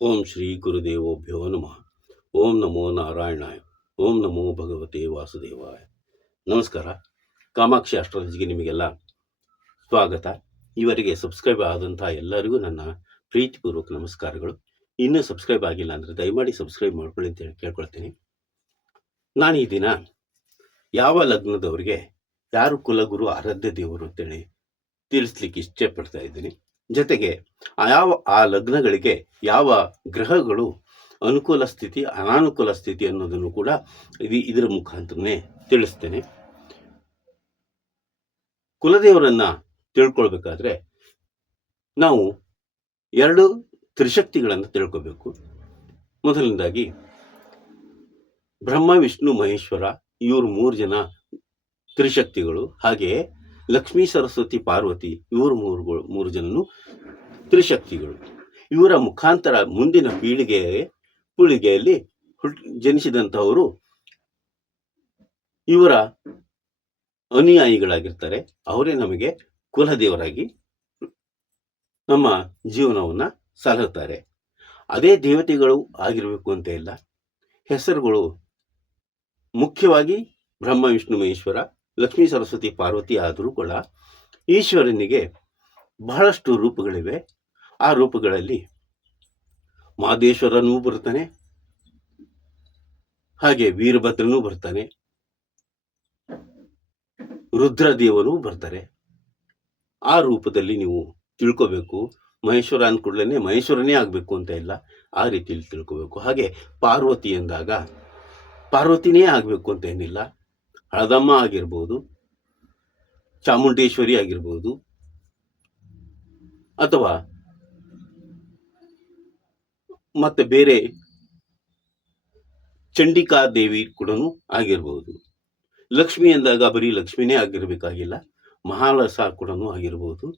ಓಂ ಶ್ರೀ ಗುರುದೇವೋಭ್ಯೋ ನಮಃ. ಓಂ ನಮೋ ನಾರಾಯಣಾಯ. ಓಂ ನಮೋ ಭಗವತೆ ವಾಸುದೇವಾಯ. ನಮಸ್ಕಾರ. ಕಾಮಾಕ್ಷಿ ಅಸ್ಟ್ರಾಲಜಿಗೆ ನಿಮಗೆಲ್ಲ ಸ್ವಾಗತ. ಇವರಿಗೆ ಸಬ್ಸ್ಕ್ರೈಬ್ ಆದಂಥ ಎಲ್ಲರಿಗೂ ನನ್ನ ಪ್ರೀತಿಪೂರ್ವಕ ನಮಸ್ಕಾರಗಳು. ಇನ್ನೂ ಸಬ್ಸ್ಕ್ರೈಬ್ ಆಗಿಲ್ಲ ಅಂದರೆ ದಯಮಾಡಿ ಸಬ್ಸ್ಕ್ರೈಬ್ ಮಾಡ್ಕೊಳ್ಳಿ ಅಂತೇಳಿ ಕೇಳ್ಕೊಳ್ತೀನಿ. ನಾನು ಈ ದಿನ ಯಾವ ಲಗ್ನದವರಿಗೆ ಯಾರು ಕುಲಗುರು ಆರಾಧ್ಯ ದೇವರು ಅಂತೇಳಿ ತಿಳಿಸ್ಲಿಕ್ಕೆ ಇಚ್ಛೆ ಪಡ್ತಾ ಇದ್ದೀನಿ. ಜೊತೆಗೆ ಆ ಲಗ್ನಗಳಿಗೆ ಯಾವ ಗ್ರಹಗಳು ಅನುಕೂಲ ಸ್ಥಿತಿ ಅನಾನುಕೂಲ ಸ್ಥಿತಿ ಅನ್ನೋದನ್ನು ಕೂಡ ಇದರ ಮುಖಾಂತರನೇ ತಿಳಿಸ್ತೇನೆ. ಕುಲದೇವರನ್ನ ತಿಳ್ಕೊಳ್ಬೇಕಾದ್ರೆ ನಾವು ಎರಡು ತ್ರಿಶಕ್ತಿಗಳನ್ನು ತಿಳ್ಕೋಬೇಕು. ಮೊದಲನೇದಾಗಿ ಬ್ರಹ್ಮ ವಿಷ್ಣು ಮಹೇಶ್ವರ ಇವರು 3 ಜನ ತ್ರಿಶಕ್ತಿಗಳು. ಹಾಗೆಯೇ ಲಕ್ಷ್ಮೀ ಸರಸ್ವತಿ ಪಾರ್ವತಿ ಇವರು ಮೂರು ಜನನು ತ್ರಿಶಕ್ತಿಗಳು. ಇವರ ಮುಖಾಂತರ ಮುಂದಿನ ಪೀಳಿಗೆಯಲ್ಲಿ ಜನಿಸಿದಂಥವರು ಇವರ ಅನುಯಾಯಿಗಳಾಗಿರ್ತಾರೆ. ಅವರೇ ನಮಗೆ ಕುಲದೇವರಾಗಿ ನಮ್ಮ ಜೀವನವನ್ನ ಸಲಹುತ್ತಾರೆ. ಅದೇ ದೇವತೆಗಳು ಆಗಿರಬೇಕು ಅಂತ ಇಲ್ಲ. ಹೆಸರುಗಳು ಮುಖ್ಯವಾಗಿ ಬ್ರಹ್ಮ ವಿಷ್ಣು ಮಹೇಶ್ವರ ಲಕ್ಷ್ಮೀ ಸರಸ್ವತಿ ಪಾರ್ವತಿ ಆದರೂ ಕೂಡ ಈಶ್ವರನಿಗೆ ಬಹಳಷ್ಟು ರೂಪಗಳಿವೆ. ಆ ರೂಪಗಳಲ್ಲಿ ಮಾದೇಶ್ವರನೂ ಬರ್ತಾನೆ, ಹಾಗೆ ವೀರಭದ್ರನೂ ಬರ್ತಾನೆ, ರುದ್ರದೇವನೂ ಬರ್ತಾರೆ. ಆ ರೂಪದಲ್ಲಿ ನೀವು ತಿಳ್ಕೋಬೇಕು. ಮಹೇಶ್ವರ ಅಂದ್ಕೂಡ್ಲೇನೆ ಮಹೇಶ್ವರನೇ ಆಗ್ಬೇಕು ಅಂತ ಇಲ್ಲ, ಆ ರೀತಿಯಲ್ಲಿ ತಿಳ್ಕೋಬೇಕು. ಹಾಗೆ ಪಾರ್ವತಿ ಎಂದಾಗ ಪಾರ್ವತಿನೇ ಆಗ್ಬೇಕು ಅಂತ ಏನಿಲ್ಲ. ಹಳದಮ್ಮ ಆಗಿರ್ಬೋದು, ಚಾಮುಂಡೇಶ್ವರಿ ಆಗಿರ್ಬೋದು, ಅಥವಾ ಮತ್ತೆ ಬೇರೆ ಚಂಡಿಕಾ ದೇವಿ ಕೂಡ ಆಗಿರ್ಬೋದು. ಲಕ್ಷ್ಮಿ ಎಂದಾಗ ಬರೀ ಲಕ್ಷ್ಮಿನೇ ಆಗಿರ್ಬೇಕಾಗಿಲ್ಲ, ಮಹಾಲಸ ಕೂಡ ಆಗಿರ್ಬೋದು.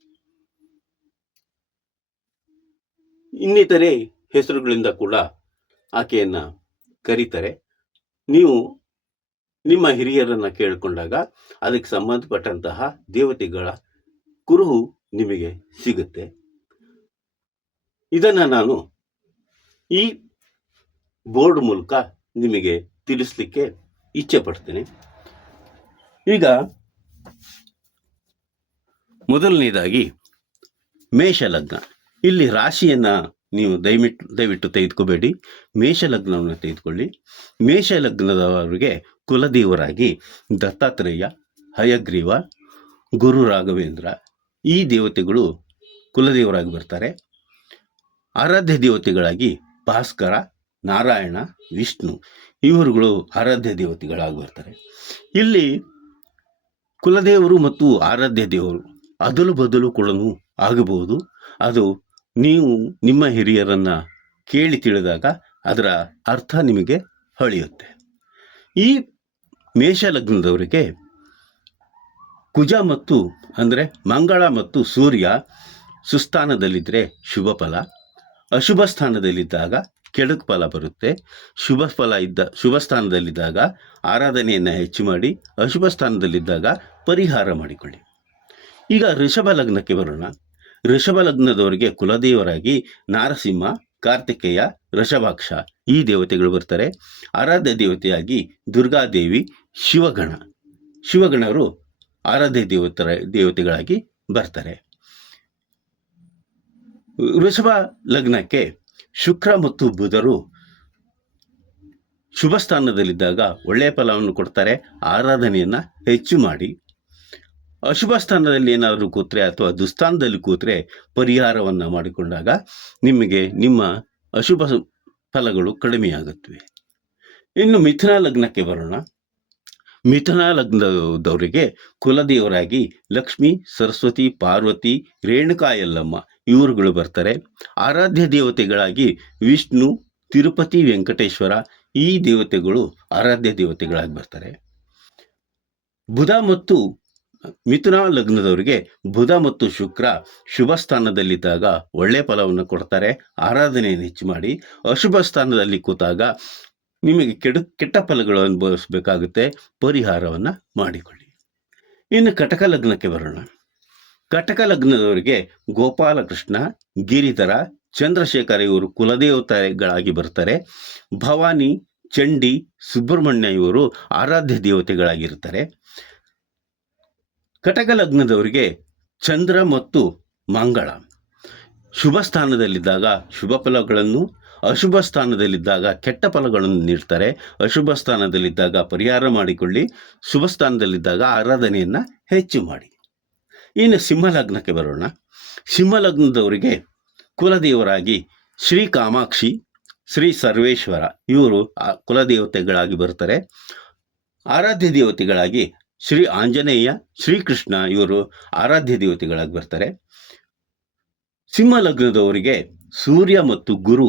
ಇನ್ನಿತರೆ ಹೆಸರುಗಳಿಂದ ಕೂಡ ಆಕೆಯನ್ನ ಕರೀತಾರೆ. ನೀವು ನಿಮ್ಮ ಹಿರಿಯರನ್ನ ಕೇಳಿಕೊಂಡಾಗ ಅದಕ್ಕೆ ಸಂಬಂಧಪಟ್ಟಂತಹ ದೇವತೆಗಳ ಕುರುಹು ನಿಮಗೆ ಸಿಗುತ್ತೆ. ಇದನ್ನ ನಾನು ಈ ಬೋರ್ಡ್ ಮೂಲಕ ನಿಮಗೆ ತಿಳಿಸ್ಲಿಕ್ಕೆ ಇಚ್ಛೆ ಪಡ್ತೇನೆ. ಈಗ ಮೊದಲನೇದಾಗಿ ಮೇಷಲಗ್ನ. ಇಲ್ಲಿ ರಾಶಿಯನ್ನ ನೀವು ದಯವಿಟ್ಟು ತೆಗೆದುಕೋಬೇಡಿ, ಮೇಷಲಗ್ನವನ್ನು ತೆಗೆದುಕೊಳ್ಳಿ. ಮೇಷಲಗ್ನದವರಿಗೆ ಕುಲದೇವರಾಗಿ ದತ್ತಾತ್ರೇಯ, ಹಯಗ್ರೀವ, ಗುರು ರಾಘವೇಂದ್ರ ಈ ದೇವತೆಗಳು ಕುಲದೇವರಾಗಿ ಬರ್ತಾರೆ. ಆರಾಧ್ಯ ದೇವತೆಗಳಾಗಿ ಭಾಸ್ಕರ, ನಾರಾಯಣ, ವಿಷ್ಣು ಇವರುಗಳು ಆರಾಧ್ಯ ದೇವತೆಗಳಾಗಿ ಬರ್ತಾರೆ. ಇಲ್ಲಿ ಕುಲದೇವರು ಮತ್ತು ಆರಾಧ್ಯ ದೇವರು ಅದಲು ಬದಲು ಕೂಡ ಆಗಬಹುದು. ಅದು ನೀವು ನಿಮ್ಮ ಹಿರಿಯರನ್ನ ಕೇಳಿ ತಿಳಿದಾಗ ಅದರ ಅರ್ಥ ನಿಮಗೆ ಹೊಳೆಯುತ್ತೆ. ಈ ಮೇಷಲಗ್ನದವರಿಗೆ ಕುಜ ಮತ್ತು ಅಂದರೆ ಮಂಗಳ ಮತ್ತು ಸೂರ್ಯ ಸುಸ್ಥಾನದಲ್ಲಿದ್ದರೆ ಶುಭ ಫಲ, ಅಶುಭ ಸ್ಥಾನದಲ್ಲಿದ್ದಾಗ ಕೆಡುಕು ಫಲ ಬರುತ್ತೆ. ಶುಭ ಸ್ಥಾನದಲ್ಲಿದ್ದಾಗ ಆರಾಧನೆಯನ್ನು ಹೆಚ್ಚು ಮಾಡಿ, ಅಶುಭ ಸ್ಥಾನದಲ್ಲಿದ್ದಾಗ ಪರಿಹಾರ ಮಾಡಿಕೊಳ್ಳಿ. ಈಗ ಋಷಭ ಲಗ್ನಕ್ಕೆ ಬರೋಣ. ಋಷಭ ಲಗ್ನದವರಿಗೆ ಕುಲದೇವರಾಗಿ ನಾರಸಿಂಹ, ಕಾರ್ತಿಕೇಯ, ವೃಷಭಾಕ್ಷ ಈ ದೇವತೆಗಳು ಬರ್ತಾರೆ. ಆರಾಧ್ಯ ದೇವತೆಯಾಗಿ ದುರ್ಗಾದೇವಿ, ಶಿವಗಣರು ಆರಾಧ್ಯ ದೇವತೆಗಳಾಗಿ ಬರ್ತಾರೆ. ವೃಷಭ ಲಗ್ನಕ್ಕೆ ಶುಕ್ರ ಮತ್ತು ಬುಧರು ಶುಭ ಸ್ಥಾನದಲ್ಲಿದ್ದಾಗ ಒಳ್ಳೆಯ ಫಲವನ್ನು ಕೊಡ್ತಾರೆ. ಆರಾಧನೆಯನ್ನು ಹೆಚ್ಚು ಮಾಡಿ. ಅಶುಭ ಸ್ಥಾನದಲ್ಲಿ ಏನಾದರೂ ಕೂತ್ರೆ ಅಥವಾ ದುಸ್ಥಾನದಲ್ಲಿ ಕೂತ್ರೆ ಪರಿಹಾರವನ್ನು ಮಾಡಿಕೊಂಡಾಗ ನಿಮಗೆ ನಿಮ್ಮ ಅಶುಭ ಫಲಗಳು ಕಡಿಮೆಯಾಗುತ್ತವೆ. ಇನ್ನು ಮಿಥುನ ಲಗ್ನಕ್ಕೆ ಬರೋಣ. ಮಿಥುನ ಲಗ್ನದವರಿಗೆ ಕುಲದೇವರಾಗಿ ಲಕ್ಷ್ಮೀ, ಸರಸ್ವತಿ, ಪಾರ್ವತಿ, ರೇಣುಕಾ ಯಲ್ಲಮ್ಮ ಇವರುಗಳು ಬರ್ತಾರೆ. ಆರಾಧ್ಯ ದೇವತೆಗಳಾಗಿ ವಿಷ್ಣು, ತಿರುಪತಿ ವೆಂಕಟೇಶ್ವರ ಈ ದೇವತೆಗಳು ಆರಾಧ್ಯ ದೇವತೆಗಳಾಗಿ ಬರ್ತಾರೆ. ಮಿಥುನ ಲಗ್ನದವರಿಗೆ ಬುಧ ಮತ್ತು ಶುಕ್ರ ಶುಭ ಸ್ಥಾನದಲ್ಲಿದ್ದಾಗ ಒಳ್ಳೆಯ ಫಲವನ್ನು ಕೊಡ್ತಾರೆ. ಆರಾಧನೆಯನ್ನು ಹೆಚ್ಚು ಮಾಡಿ. ಅಶುಭ ಸ್ಥಾನದಲ್ಲಿ ಕೂತಾಗ ನಿಮಗೆ ಕೆಟ್ಟ ಫಲಗಳು ಅನುಭವಿಸಬೇಕಾಗುತ್ತೆ. ಪರಿಹಾರವನ್ನು ಮಾಡಿಕೊಳ್ಳಿ. ಇನ್ನು ಕಟಕ ಲಗ್ನಕ್ಕೆ ಬರೋಣ. ಕಟಕ ಲಗ್ನದವರಿಗೆ ಗೋಪಾಲಕೃಷ್ಣ, ಗಿರಿಧರ, ಚಂದ್ರಶೇಖರ ಇವರು ಕುಲದೇವತೆಗಳಾಗಿ ಬರ್ತಾರೆ. ಭವಾನಿ, ಚಂಡಿ, ಸುಬ್ರಹ್ಮಣ್ಯ ಇವರು ಆರಾಧ್ಯ ದೇವತೆಗಳಾಗಿರ್ತಾರೆ. ಕಟಕ ಲಗ್ನದವರಿಗೆ ಚಂದ್ರ ಮತ್ತು ಮಂಗಳ ಶುಭ ಸ್ಥಾನದಲ್ಲಿದ್ದಾಗ ಶುಭ ಫಲಗಳನ್ನು, ಅಶುಭ ಸ್ಥಾನದಲ್ಲಿದ್ದಾಗ ಕೆಟ್ಟ ಫಲಗಳನ್ನು ನೀಡ್ತಾರೆ. ಅಶುಭ ಸ್ಥಾನದಲ್ಲಿದ್ದಾಗ ಪರಿಹಾರ ಮಾಡಿಕೊಳ್ಳಿ, ಶುಭ ಸ್ಥಾನದಲ್ಲಿದ್ದಾಗ ಆರಾಧನೆಯನ್ನು ಹೆಚ್ಚು ಮಾಡಿ. ಇನ್ನು ಸಿಂಹ ಲಗ್ನಕ್ಕೆ ಬರೋಣ. ಸಿಂಹ ಲಗ್ನದವರಿಗೆ ಕುಲದೇವರಾಗಿ ಶ್ರೀ ಕಾಮಾಕ್ಷಿ, ಶ್ರೀ ಸರ್ವೇಶ್ವರ ಇವರು ಕುಲದೇವತೆಗಳಾಗಿ ಬರ್ತಾರೆ. ಆರಾಧ್ಯ ದೇವತೆಗಳಾಗಿ ಶ್ರೀ ಆಂಜನೇಯ, ಶ್ರೀಕೃಷ್ಣ ಇವರು ಆರಾಧ್ಯ ದೇವತೆಗಳಾಗಿ ಬರ್ತಾರೆ. ಸಿಂಹ ಲಗ್ನದವರಿಗೆ ಸೂರ್ಯ ಮತ್ತು ಗುರು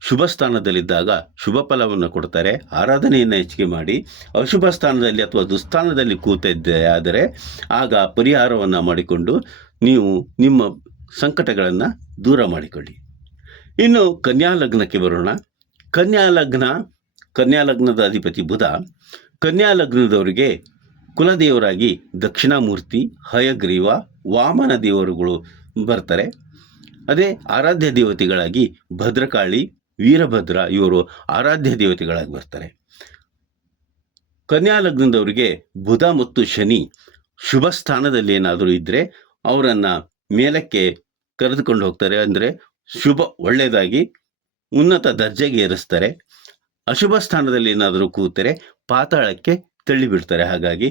ಶುಭ ಸ್ಥಾನದಲ್ಲಿದ್ದಾಗ ಶುಭ ಫಲವನ್ನು ಕೊಡ್ತಾರೆ. ಆರಾಧನೆಯನ್ನು ಹೆಚ್ಚಿಗೆ ಮಾಡಿ. ಅಶುಭ ಸ್ಥಾನದಲ್ಲಿ ಅಥವಾ ದುಸ್ಥಾನದಲ್ಲಿ ಕೂತಿದ್ದೆ ಆದರೆ ಆಗ ಪರಿಹಾರವನ್ನು ಮಾಡಿಕೊಂಡು ನೀವು ನಿಮ್ಮ ಸಂಕಟಗಳನ್ನು ದೂರ ಮಾಡಿಕೊಳ್ಳಿ. ಇನ್ನು ಕನ್ಯಾ ಲಗ್ನಕ್ಕೆ ಬರೋಣ. ಕನ್ಯಾ ಲಗ್ನದ ಅಧಿಪತಿ ಬುಧ. ಕನ್ಯಾ ಲಗ್ನದವರಿಗೆ ಕುಲದೇವರಾಗಿ ದಕ್ಷಿಣಾಮೂರ್ತಿ, ಹಯಗ್ರೀವ, ವಾಮನ ದೇವರುಗಳು ಬರ್ತಾರೆ. ಅದೇ ಆರಾಧ್ಯ ದೇವತೆಗಳಾಗಿ ಭದ್ರಕಾಳಿ, ವೀರಭದ್ರ ಇವರು ಆರಾಧ್ಯ ದೇವತೆಗಳಾಗಿ ಬರ್ತಾರೆ. ಕನ್ಯಾ ಲಗ್ನದವರಿಗೆ ಬುಧ ಮತ್ತು ಶನಿ ಶುಭ ಸ್ಥಾನದಲ್ಲಿ ಏನಾದರೂ ಇದ್ದರೆ ಅವರನ್ನು ಮೇಲಕ್ಕೆ ಕರೆದುಕೊಂಡು ಹೋಗ್ತಾರೆ. ಅಂದರೆ ಒಳ್ಳೆಯದಾಗಿ ಉನ್ನತ ದರ್ಜೆಗೆ ಏರಿಸ್ತಾರೆ. ಅಶುಭ ಸ್ಥಾನದಲ್ಲಿ ಏನಾದರೂ ಕೂತರೆ ಪಾತಾಳಕ್ಕೆ ತಳ್ಳಿಬಿಡ್ತಾರೆ. ಹಾಗಾಗಿ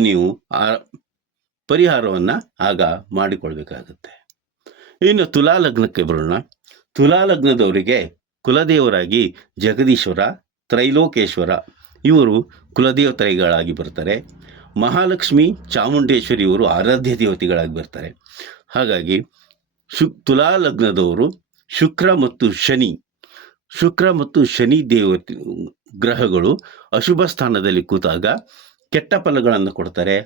ನೀವು ಆ ಪರಿಹಾರವನ್ನು ಆಗ ಮಾಡಿಕೊಳ್ಬೇಕಾಗುತ್ತೆ. ಇನ್ನು ತುಲಾ ಲಗ್ನಕ್ಕೆ ಬರೋಣ. ತುಲಾ ಲಗ್ನದವರಿಗೆ ಕುಲದೇವರಾಗಿ ಜಗದೀಶ್ವರ, ತ್ರೈಲೋಕೇಶ್ವರ ಇವರು ಕುಲದೇವತೆಗಳಾಗಿ ಬರ್ತಾರೆ. ಮಹಾಲಕ್ಷ್ಮಿ, ಚಾಮುಂಡೇಶ್ವರಿ ಇವರು ಆರಾಧ್ಯ ದೇವತೆಗಳಾಗಿ ಬರ್ತಾರೆ. ಹಾಗಾಗಿ ತುಲಾ ಲಗ್ನದವರು ಶುಕ್ರ ಮತ್ತು ಶನಿ ದೇವತೆ ಗ್ರಹಗಳು ಅಶುಭ ಸ್ಥಾನದಲ್ಲಿ ಕೂತಾಗ ಕೆಟ್ಟ ಫಲಗಳನ್ನು ಕೊಡ್ತಾರೆ.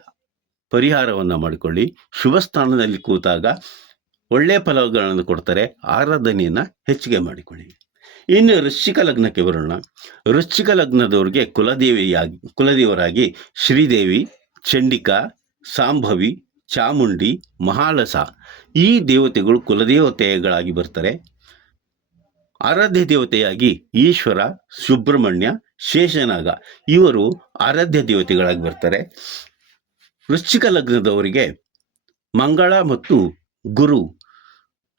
ಪರಿಹಾರವನ್ನು ಮಾಡಿಕೊಳ್ಳಿ. ಶುಭ ಸ್ಥಾನದಲ್ಲಿ ಕೂತಾಗ ಒಳ್ಳೆಯ ಫಲಗಳನ್ನು ಕೊಡ್ತಾರೆ. ಆರಾಧನೆಯನ್ನು ಹೆಚ್ಚಿಗೆ ಮಾಡಿಕೊಳ್ಳಿ. ಇನ್ನು ವೃಶ್ಚಿಕ ಲಗ್ನಕ್ಕೆ ಬರೋಣ. ವೃಶ್ಚಿಕ ಲಗ್ನದವ್ರಿಗೆ ಕುಲದೇವರಾಗಿ ಶ್ರೀದೇವಿ, ಚಂಡಿಕಾ, ಸಾಂಭವಿ, ಚಾಮುಂಡಿ, ಮಹಾಲಸ ಈ ದೇವತೆಗಳು ಕುಲದೇವತೆಗಳಾಗಿ ಬರ್ತಾರೆ. ಆರಾಧ್ಯ ದೇವತೆಯಾಗಿ ಈಶ್ವರ, ಸುಬ್ರಹ್ಮಣ್ಯ, ಶೇಷನಾಗ ಇವರು ಆರಾಧ್ಯ ದೇವತೆಗಳಾಗಿ ಬರ್ತಾರೆ. ವೃಶ್ಚಿಕ ಲಗ್ನದವರಿಗೆ ಮಂಗಳ ಮತ್ತು ಗುರು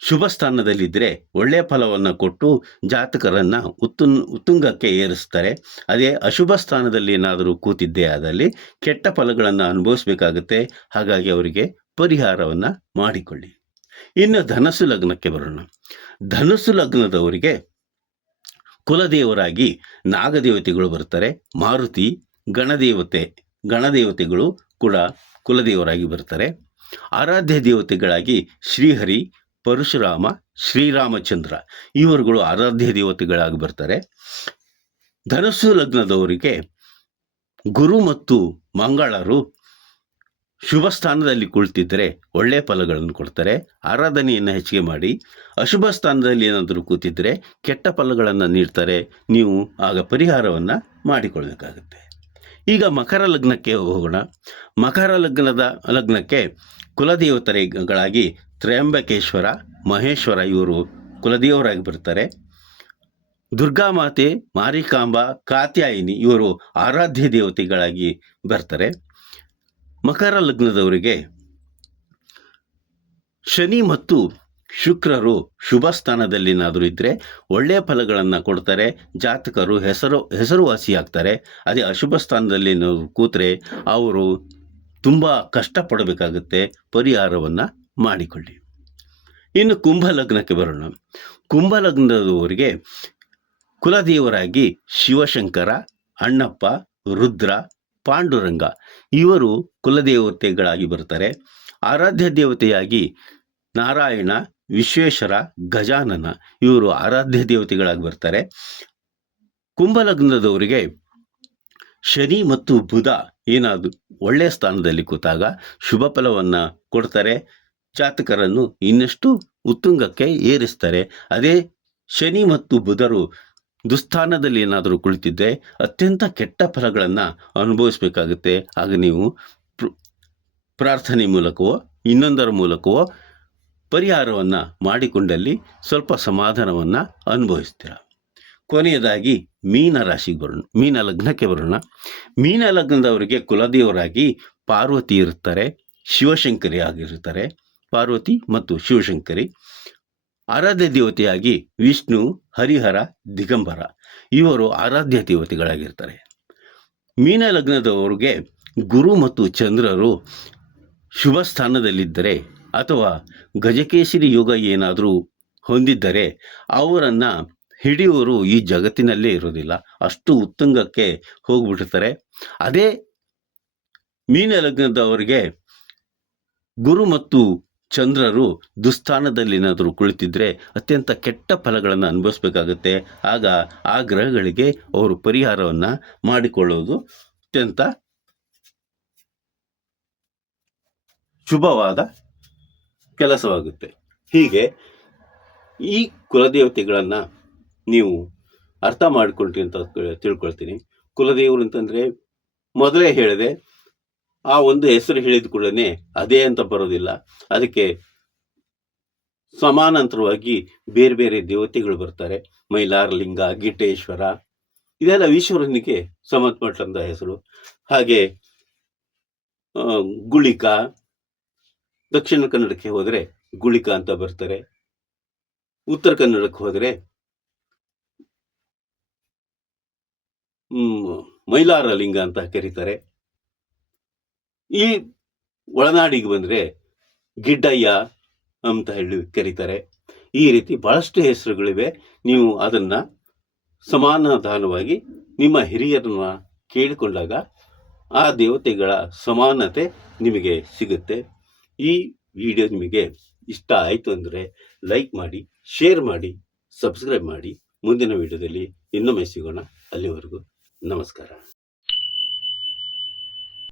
ಶುಭ ಸ್ಥಾನದಲ್ಲಿದ್ದರೆ ಒಳ್ಳೆಯ ಫಲವನ್ನು ಕೊಟ್ಟು ಜಾತಕರನ್ನು ಉತ್ತುಂಗಕ್ಕೆ ಏರಿಸ್ತಾರೆ. ಅದೇ ಅಶುಭ ಸ್ಥಾನದಲ್ಲಿ ಏನಾದರೂ ಕೂತಿದ್ದೇ ಆದಲ್ಲಿ ಕೆಟ್ಟ ಫಲಗಳನ್ನು ಅನುಭವಿಸಬೇಕಾಗುತ್ತೆ. ಹಾಗಾಗಿ ಅವರಿಗೆ ಪರಿಹಾರವನ್ನು ಮಾಡಿಕೊಳ್ಳಿ. ಇನ್ನು ಧನಸ್ಸು ಲಗ್ನಕ್ಕೆ ಬರೋಣ. ಧನಸ್ಸು ಲಗ್ನದವರಿಗೆ ಕುಲದೇವರಾಗಿ ನಾಗದೇವತೆಗಳು ಬರ್ತಾರೆ. ಮಾರುತಿ, ಗಣದೇವತೆಗಳು ಕೂಡ ಕುಲದೇವರಾಗಿ ಬರ್ತಾರೆ. ಆರಾಧ್ಯ ದೇವತೆಗಳಾಗಿ ಶ್ರೀಹರಿ, ಪರಶುರಾಮ, ಶ್ರೀರಾಮಚಂದ್ರ ಇವರುಗಳು ಆರಾಧ್ಯ ದೇವತೆಗಳಾಗಿ ಬರ್ತಾರೆ. ಧನಸ್ಸು ಲಗ್ನದವರಿಗೆ ಗುರು ಮತ್ತು ಮಂಗಳರು ಶುಭ ಸ್ಥಾನದಲ್ಲಿ ಕುಳಿತಿದ್ದರೆ ಒಳ್ಳೆಯ ಫಲಗಳನ್ನು ಕೊಡ್ತಾರೆ. ಆರಾಧನೆಯನ್ನು ಹೆಚ್ಚಿಗೆ ಮಾಡಿ. ಅಶುಭ ಸ್ಥಾನದಲ್ಲಿ ಏನಾದರೂ ಕೂತಿದ್ದರೆ ಕೆಟ್ಟ ಫಲಗಳನ್ನು ನೀಡ್ತಾರೆ. ನೀವು ಆಗ ಪರಿಹಾರವನ್ನು ಮಾಡಿಕೊಳ್ಳಬೇಕಾಗುತ್ತೆ. ಈಗ ಮಕರ ಲಗ್ನಕ್ಕೆ ಹೋಗೋಣ. ಮಕರ ಲಗ್ನಕ್ಕೆ ಕುಲದೇವತೆಗಳಾಗಿ ತ್ರಯಂಬಕೇಶ್ವರ, ಮಹೇಶ್ವರ ಇವರು ಕುಲದೇವರಾಗಿ ಬರ್ತಾರೆ. ದುರ್ಗಾಮಾತೆ, ಮಾರಿಕಾಂಬ, ಕಾತ್ಯಾಯಿನಿ ಇವರು ಆರಾಧ್ಯ ದೇವತೆಗಳಾಗಿ ಬರ್ತಾರೆ. ಮಕರ ಲಗ್ನದವರಿಗೆ ಶನಿ ಮತ್ತು ಶುಕ್ರರು ಶುಭ ಸ್ಥಾನದಲ್ಲಿನಾದರೂ ಇದ್ದರೆ ಒಳ್ಳೆಯ ಫಲಗಳನ್ನು ಕೊಡ್ತಾರೆ. ಜಾತಕರು ಹೆಸರುವಾಸಿಯಾಗ್ತಾರೆ. ಅದೇ ಅಶುಭ ಸ್ಥಾನದಲ್ಲಿ ಕೂತ್ರೆ ಅವರು ತುಂಬ ಕಷ್ಟಪಡಬೇಕಾಗುತ್ತೆ. ಪರಿಹಾರವನ್ನು ಮಾಡಿಕೊಳ್ಳಿ. ಇನ್ನು ಕುಂಭ ಲಗ್ನಕ್ಕೆ ಬರೋಣ. ಕುಂಭ ಲಗ್ನದವರಿಗೆ ಕುಲದೇವರಾಗಿ ಶಿವಶಂಕರ, ಅಣ್ಣಪ್ಪ, ರುದ್ರ, ಪಾಂಡುರಂಗ ಇವರು ಕುಲದೇವತೆಗಳಾಗಿ ಬರ್ತಾರೆ. ಆರಾಧ್ಯ ದೇವತೆಯಾಗಿ ನಾರಾಯಣ, ವಿಶ್ವೇಶ್ವರ, ಗಜಾನನ ಇವರು ಆರಾಧ್ಯ ದೇವತೆಗಳಾಗಿ ಬರ್ತಾರೆ. ಕುಂಭ ಲಗ್ನದವರಿಗೆ ಶನಿ ಮತ್ತು ಬುಧ ಏನಾದರೂ ಒಳ್ಳೆಯ ಸ್ಥಾನದಲ್ಲಿ ಕೂತಾಗ ಶುಭ ಫಲವನ್ನು ಕೊಡ್ತಾರೆ. ಜಾತಕರನ್ನು ಇನ್ನಷ್ಟು ಉತ್ತುಂಗಕ್ಕೆ ಏರಿಸ್ತಾರೆ. ಅದೇ ಶನಿ ಮತ್ತು ಬುಧರು ದುಸ್ಥಾನದಲ್ಲಿ ಏನಾದರೂ ಕುಳಿತಿದ್ದರೆ ಅತ್ಯಂತ ಕೆಟ್ಟ ಫಲಗಳನ್ನು ಅನುಭವಿಸಬೇಕಾಗುತ್ತೆ. ಆಗ ನೀವು ಪ್ರಾರ್ಥನೆ ಮೂಲಕವೋ ಇನ್ನೊಂದರ ಮೂಲಕವೋ ಪರಿಹಾರವನ್ನು ಮಾಡಿಕೊಂಡಲ್ಲಿ ಸ್ವಲ್ಪ ಸಮಾಧಾನವನ್ನು ಅನುಭವಿಸ್ತೀರ. ಕೊನೆಯದಾಗಿ ಮೀನ ರಾಶಿಗೆ ಬರೋಣ, ಮೀನ ಲಗ್ನಕ್ಕೆ ಬರೋಣ. ಮೀನ ಲಗ್ನದವರಿಗೆ ಕುಲದೇವರಾಗಿ ಪಾರ್ವತಿ ಇರ್ತಾರೆ, ಶಿವಶಂಕರಿ ಆಗಿರ್ತಾರೆ. ಪಾರ್ವತಿ ಮತ್ತು ಶಿವಶಂಕರಿ. ಆರಾಧ್ಯ ದೇವತೆಯಾಗಿ ವಿಷ್ಣು, ಹರಿಹರ, ದಿಗಂಬರ ಇವರು ಆರಾಧ್ಯ ದೇವತೆಗಳಾಗಿರ್ತಾರೆ. ಮೀನ ಲಗ್ನದವರಿಗೆ ಗುರು ಮತ್ತು ಚಂದ್ರರು ಶುಭ ಸ್ಥಾನದಲ್ಲಿದ್ದರೆ ಅಥವಾ ಗಜಕೇಸರಿ ಯೋಗ ಏನಾದರೂ ಹೊಂದಿದ್ದರೆ ಅವರನ್ನು ಹಿಡಿಯುವರು ಈ ಜಗತ್ತಿನಲ್ಲೇ ಇರೋದಿಲ್ಲ, ಅಷ್ಟು ಉತ್ತುಂಗಕ್ಕೆ ಹೋಗ್ಬಿಡ್ತಾರೆ. ಅದೇ ಮೀನ ಲಗ್ನದವರಿಗೆ ಗುರು ಮತ್ತು ಚಂದ್ರರು ದುಸ್ಥಾನದಲ್ಲೇನಾದರೂ ಕುಳಿತಿದ್ರೆ ಅತ್ಯಂತ ಕೆಟ್ಟ ಫಲಗಳನ್ನು ಅನುಭವಿಸ್ಬೇಕಾಗುತ್ತೆ. ಆಗ ಆ ಗ್ರಹಗಳಿಗೆ ಅವರು ಪರಿಹಾರವನ್ನು ಮಾಡಿಕೊಳ್ಳುವುದು ಅತ್ಯಂತ ಶುಭವಾದ ಕೆಲಸವಾಗುತ್ತೆ. ಹೀಗೆ ಈ ಕುಲದೇವತೆಗಳನ್ನು ನೀವು ಅರ್ಥ ಮಾಡಿಕೊಳ್ರಿ ಅಂತ ತಿಳ್ಕೊಳ್ತೀನಿ. ಕುಲದೇವರು ಅಂತಂದರೆ ಮೊದಲೇ ಹೇಳಿದೆ, ಆ ಒಂದು ಹೆಸರು ಹೇಳಿದ ಕೂಡಲೇ ಅದೇ ಅಂತ ಬರೋದಿಲ್ಲ. ಅದಕ್ಕೆ ಸಮಾನಾಂತರವಾಗಿ ಬೇರೆ ಬೇರೆ ದೇವತೆಗಳು ಬರ್ತಾರೆ. ಮೈಲಾರಲಿಂಗ, ಗಿಟ್ಟೇಶ್ವರ ಇದೆಲ್ಲ ಈಶ್ವರನಿಗೆ ಸಂಬಂಧಪಟ್ಟಂಥ ಹೆಸರು. ಹಾಗೆ ಗುಳಿಕ, ದಕ್ಷಿಣ ಕನ್ನಡಕ್ಕೆ ಹೋದರೆ ಗುಳಿಕ ಅಂತ ಬರ್ತಾರೆ. ಉತ್ತರ ಕನ್ನಡಕ್ಕೆ ಹೋದರೆ ಮೈಲಾರಲಿಂಗ ಅಂತ ಕರೀತಾರೆ. ಈ ಒಳನಾಡಿಗೆ ಬಂದರೆ ಗಿಡ್ಡಯ್ಯ ಅಂತ ಹೇಳಿ ಕರೀತಾರೆ. ಈ ರೀತಿ ಬಹಳಷ್ಟು ಹೆಸರುಗಳಿವೆ. ನೀವು ಅದನ್ನು ಸಮಾಧಾನವಾಗಿ ನಿಮ್ಮ ಹಿರಿಯರನ್ನ ಕೇಳಿಕೊಂಡಾಗ ಆ ದೇವತೆಗಳ ಸಮಾನತೆ ನಿಮಗೆ ಸಿಗುತ್ತೆ. ಈ ವಿಡಿಯೋ ನಿಮಗೆ ಇಷ್ಟ ಆಯಿತು ಅಂದರೆ ಲೈಕ್ ಮಾಡಿ, ಶೇರ್ ಮಾಡಿ, ಸಬ್ಸ್ಕ್ರೈಬ್ ಮಾಡಿ. ಮುಂದಿನ ವಿಡಿಯೋದಲ್ಲಿ ಇನ್ನೊಮ್ಮೆ ಸಿಗೋಣ. ಅಲ್ಲಿವರೆಗೂ ನಮಸ್ಕಾರ.